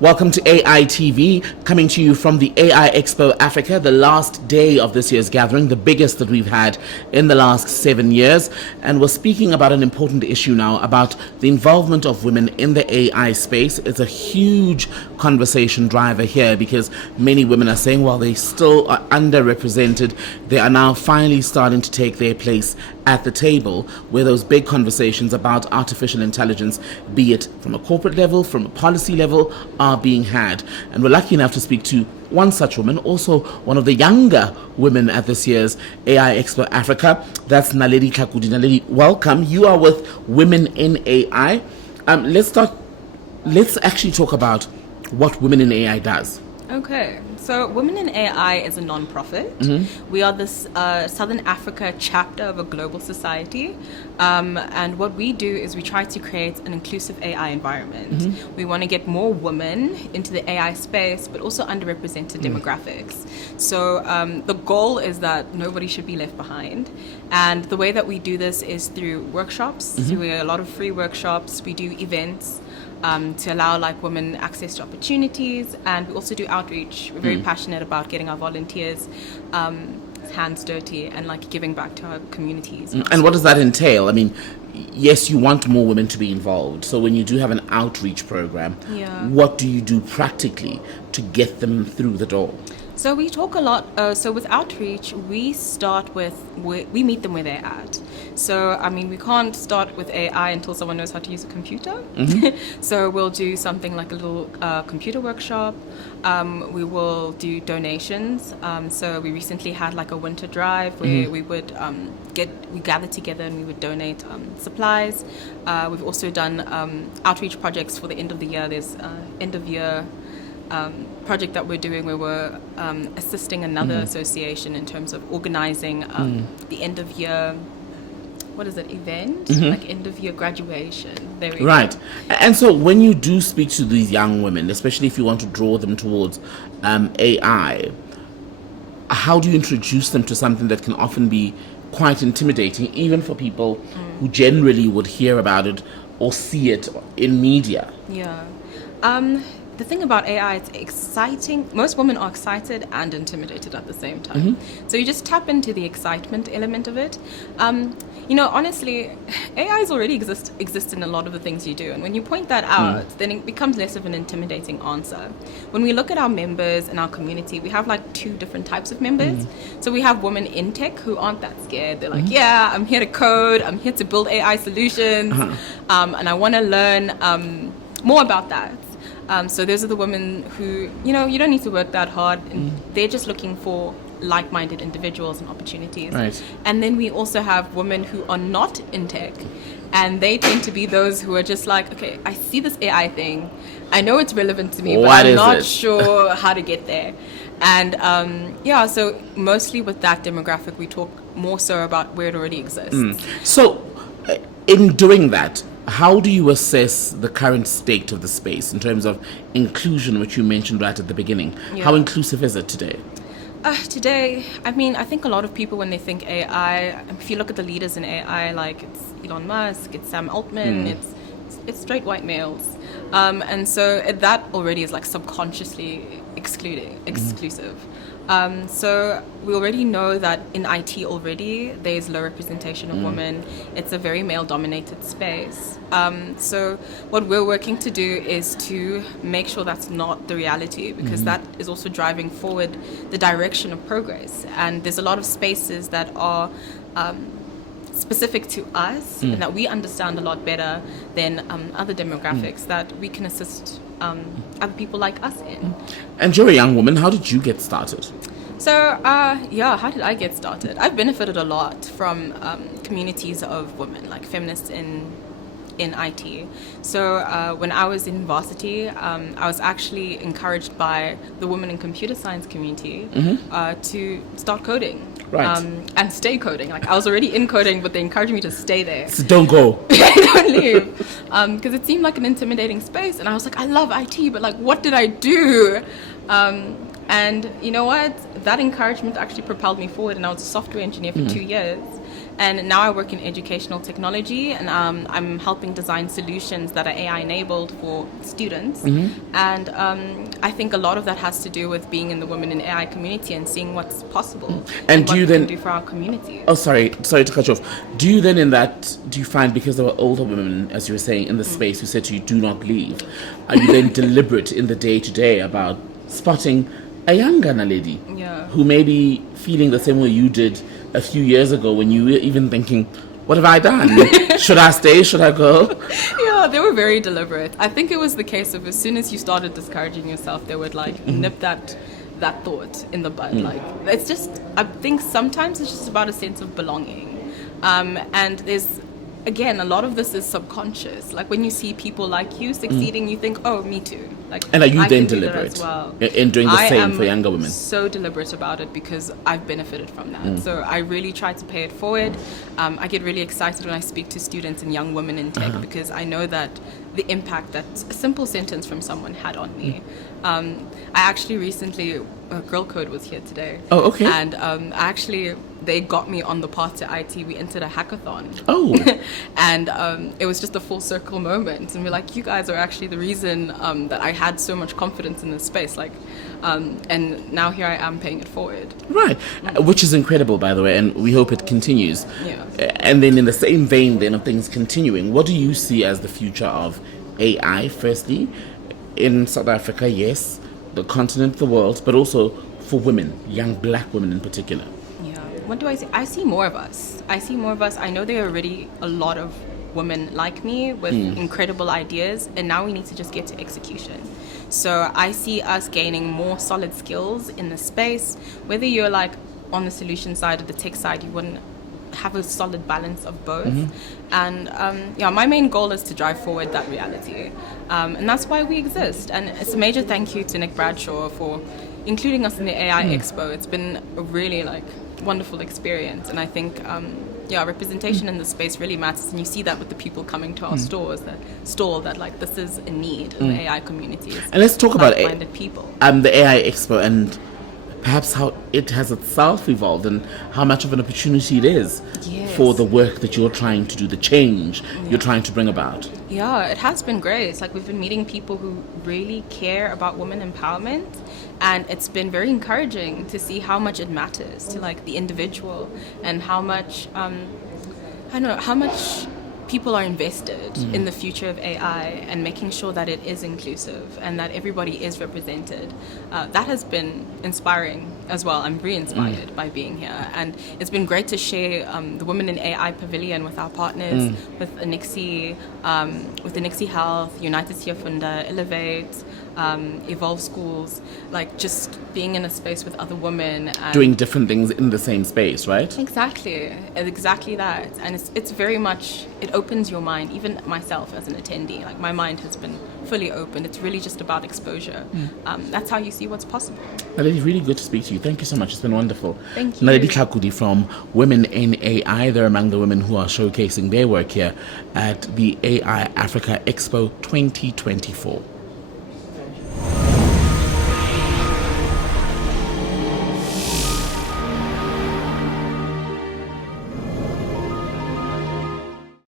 Welcome to AI TV, coming to you from the AI Expo Africa, the last day of this year's gathering, the biggest that we've had in the last 7 years. And we're speaking about an important issue now, about the involvement of women in the AI space. It's a huge conversation driver here because many women are saying, well, they still are underrepresented. They are now finally starting to take their place at the table where those big conversations about artificial intelligence, be it from a corporate level, from a policy level, are being had. And we're lucky enough to speak to one such woman, also one of the younger women at this year's AI Expo Africa. That's Naledi Tlhakudi. Naledi, welcome. You are with Women in AI. Let's actually talk about what Women in AI does. Okay, so Women in AI is a non-profit. We are this Southern Africa chapter of a global society, and what we do is we try to create an inclusive AI environment. We want to get more women into the AI space, but also underrepresented demographics. So the goal is that nobody should be left behind, and the way that we do this is through workshops. So we have a lot of free workshops. We do events to allow women access to opportunities, and we also do outreach. We're very passionate about getting our volunteers hands dirty and giving back to our communities. And what does that entail? I mean, yes, you want more women to be involved. So when you do have an outreach program, what do you do practically to get them through the door? So we talk a lot. So with outreach, we start with, we meet them where they're at. So, I mean, we can't start with AI until someone knows how to use a computer. So we'll do something like a little computer workshop. We will do donations. So we recently had a winter drive where we would we gather together and we would donate supplies. We've also done outreach projects for the end of the year. There's end of year project that we're doing where we're assisting another association in terms of organizing the end of year, event, end of year graduation. There we go. And so when you do speak to these young women, especially if you want to draw them towards AI, how do you introduce them to something that can often be quite intimidating, even for people who generally would hear about it or see it in media? The thing about AI, it's exciting. Most women are excited and intimidated at the same time. So you just tap into the excitement element of it. Honestly, AIs already exist in a lot of the things you do. And when you point that out, then it becomes less of an intimidating answer. When we look at our members in our community, we have two different types of members. So we have women in tech who aren't that scared. They're yeah, I'm here to code. I'm here to build AI solutions. And I want to learn more about that. So those are the women who, you don't need to work that hard. And they're just looking for like-minded individuals and opportunities. And then we also have women who are not in tech. And they tend to be those who are just okay, I see this AI thing. I know it's relevant to me, but I'm not sure how to get there. And so mostly with that demographic, we talk more so about where it already exists. So in doing that, how do you assess the current state of the space in terms of inclusion, which you mentioned right at the beginning? How inclusive is it today? Today, I mean, I think a lot of people, when they think AI, if you look at the leaders in AI, it's Elon Musk, it's Sam Altman, it's straight white males. And so that already is subconsciously exclusive. So we already know that in IT already there's low representation of women. It's a very male-dominated space. So what we're working to do is to make sure that's not the reality, because that is also driving forward the direction of progress. And there's a lot of spaces that are specific to us and that we understand a lot better than other demographics that we can assist other people like us in. And you're a young woman. How did you get started? So, how did I get started? I've benefited a lot from communities of women, feminists in IT. So when I was in varsity, I was actually encouraged by the women in computer science community to start coding. And stay coding. I was already in coding, but they encouraged me to stay there. So don't go. Don't leave. Because it seemed like an intimidating space. And I was I love IT, but what did I do? And you know what? That encouragement actually propelled me forward, and I was a software engineer for 2 years. And now I work in educational technology, and I'm helping design solutions that are AI enabled for students. And I think a lot of that has to do with being in the women in AI community and seeing what's possible And do what you we then can do for our community. Oh, sorry to cut you off. Do you then, in that, do you find, because there were older women, as you were saying, in the space who said to you, do not leave, are you then deliberate in the day-to-day about spotting a younger Naledi Yeah. who may be feeling the same way you did a few years ago, when you were even thinking, what have I done? Should I stay? Should I go? Yeah, they were very deliberate. I think it was the case of as soon as you started discouraging yourself, they would like nip that thought in the bud. Like, it's just, I think sometimes it's just about a sense of belonging. And there's, again, a lot of this is subconscious. Like when you see people like you succeeding, you think, oh, me too. Like, And are you I then can do that deliberate as well. in doing the I same am for younger women? so deliberate about it because I've benefited from that. So I really try to pay it forward. I get really excited when I speak to students and young women in tech because I know that the impact that a simple sentence from someone had on me. I actually recently, Girl Code was here today. Oh, okay. And they got me on the path to IT. We entered a hackathon. Oh. And it was just a full circle moment. And we're like, you guys are actually the reason that I had so much confidence in this space. Like, and now here I am paying it forward. Right, which is incredible, by the way, and we hope it continues. Yeah. And then in the same vein then of things continuing, what do you see as the future of AI, firstly, in South Africa, yes, the continent, the world, but also for women, young black women in particular? Yeah. What do I see? I see more of us. I know there are already a lot of women like me with incredible ideas, and now we need to just get to execution. So I see us gaining more solid skills in the space. Whether you're like on the solution side or the tech side, you wouldn't have a solid balance of both. And my main goal is to drive forward that reality. And that's why we exist. And it's a major thank you to Nick Bradshaw for including us in the AI Expo. It's been a really wonderful experience. And I think representation in the space really matters, and you see that with the people coming to our stores that this is a need in the AI community. And let's talk about people. The AI Expo and perhaps how it has itself evolved and how much of an opportunity it is for the work that you're trying to do, the change you're trying to bring about. Yeah, it has been great. It's like we've been meeting people who really care about women empowerment, and it's been very encouraging to see how much it matters to like the individual and how much how much people are invested in the future of AI and making sure that it is inclusive and that everybody is represented. That has been inspiring as well. I'm re-inspired by being here, and it's been great to share the Women in AI Pavilion with our partners, with Anixi, Health, United Siafunda, Elevate, Evolve Schools, like just being in a space with other women and doing different things in the same space, right? Exactly that. And it's very much, it opens your mind. Even myself as an attendee, like my mind has been fully opened. It's really just about exposure. That's how you see what's possible. Naledi, really good to speak to you. Thank you so much. It's been wonderful. Thank you. Naledi Tlhakudi from Women in AI. They're among the women who are showcasing their work here at the AI Africa Expo 2024.